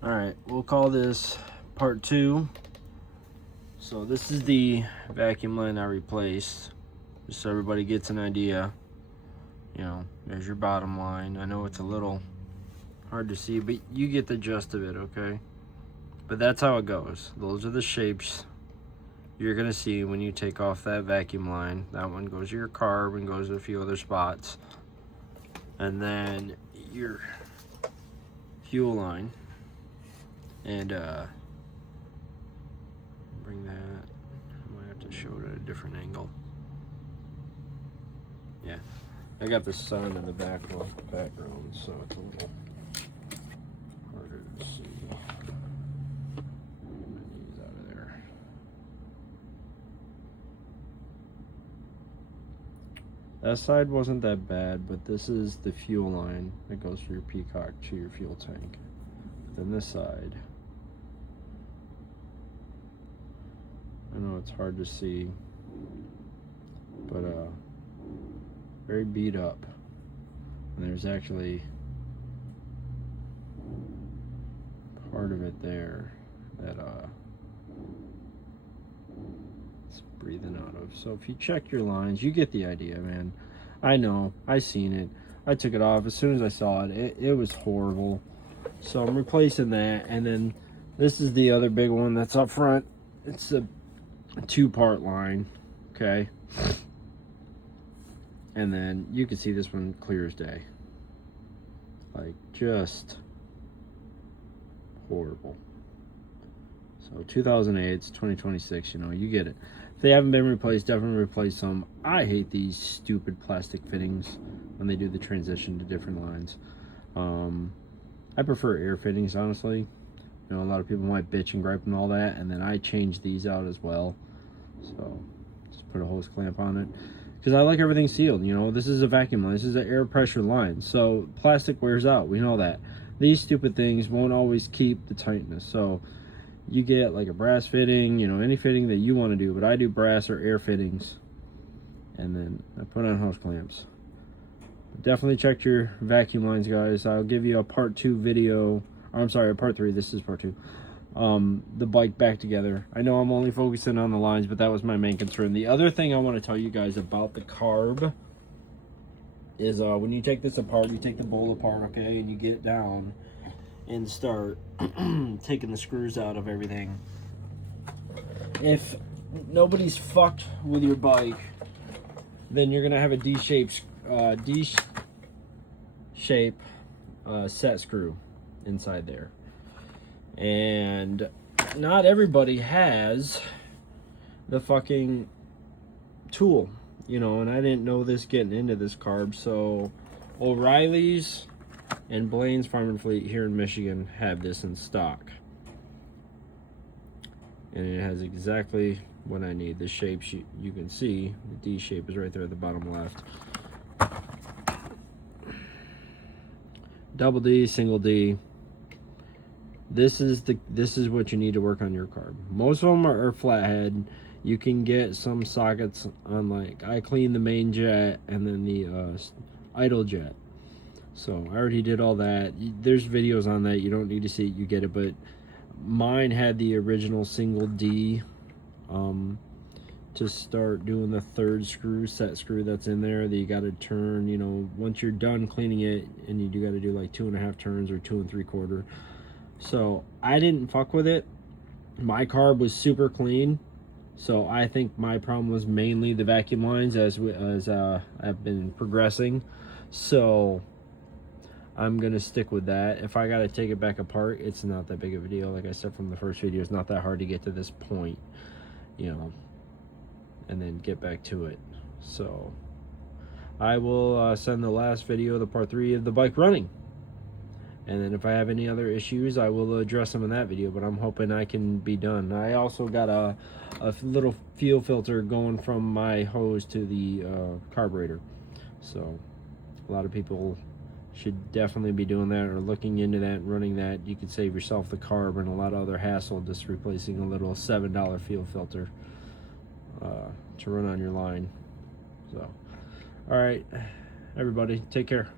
Alright, we'll call this part 2. So this is the vacuum line I replaced, just so everybody gets an idea. You know, there's your bottom line. I know it's a little hard to see, but you get the gist of it, okay? But that's how it goes. Those are the shapes you're gonna see when you take off that vacuum line. That one goes to your carb and goes to a few other spots. And then your fuel line. And bring that, I might have to show it at a different angle. Yeah, I got the sun in the background, so it's a little harder to see. These out of there. That side wasn't that bad, but this is the fuel line that goes from your Peacock to your fuel tank. Then this side, I know it's hard to see, but very beat up. And there's actually part of it there that it's breathing out of. So if you check your lines, you get the idea, man. I know, I seen it. I took it off as soon as I saw it. It was horrible. So I'm replacing that, and then this is the other big one that's up front. It's a 2-part line, okay? And then you can see this one clear as day. Like, just horrible. So 2008, it's 2026, you know, you get it. If they haven't been replaced, definitely replace them. I hate these stupid plastic fittings when they do the transition to different lines. I prefer air fittings, honestly. You know, a lot of people might bitch and gripe and all that, and then I change these out as well. So just put a hose clamp on it, because I like everything sealed. You know, this is a vacuum line. This is an air pressure line, so plastic wears out. We know that. These stupid things won't always keep the tightness. So you get like a brass fitting, you know, any fitting that you want to do, but I do brass or air fittings, and then I put on hose clamps. Definitely check your vacuum lines, guys. I'll give you a part 2 video, or I'm sorry, a part 3. This is part 2. The bike back together. I know I'm only focusing on the lines, but that was my main concern. The other thing I want to tell you guys about the carb is when you take this apart, you take the bowl apart, okay, and you get down and start taking the screws out of everything. If nobody's fucked with your bike, then you're gonna have a D-shape set screw inside there, and not everybody has the fucking tool, you know. And I didn't know this getting into this carb. So O'Reilly's and Blaine's Farm and Fleet here in Michigan have this in stock, and it has exactly what I need. The shapes you can see, the D shape is right there at the bottom left. Double D, single D. This is what you need to work on your carb. Most of them are flathead. You can get some sockets on, like, I clean the main jet and then the idle jet. So I already did all that. There's videos on that. You don't need to see it, you get it. But mine had the original single D to start doing the 3rd screw, set screw that's in there that you got to turn, you know, once you're done cleaning it, and you do got to do like 2.5 turns or 2 3/4. So I didn't fuck with it. My carb was super clean, so I think my problem was mainly the vacuum lines as I've been progressing. So I'm gonna stick with that. If I gotta take it back apart, it's not that big of a deal. Like I said from the first video, it's not that hard to get to this point, you know, and then get back to it. So I will send the last video, the part 3 of the bike running, and then if I have any other issues, I will address them in that video. But I'm hoping I can be done. I also got a little fuel filter going from my hose to the carburetor, so a lot of people should definitely be doing that or looking into that and running that. You could save yourself the carb and a lot of other hassle just replacing a little $7 fuel filter to run on your line. So all right, everybody, take care.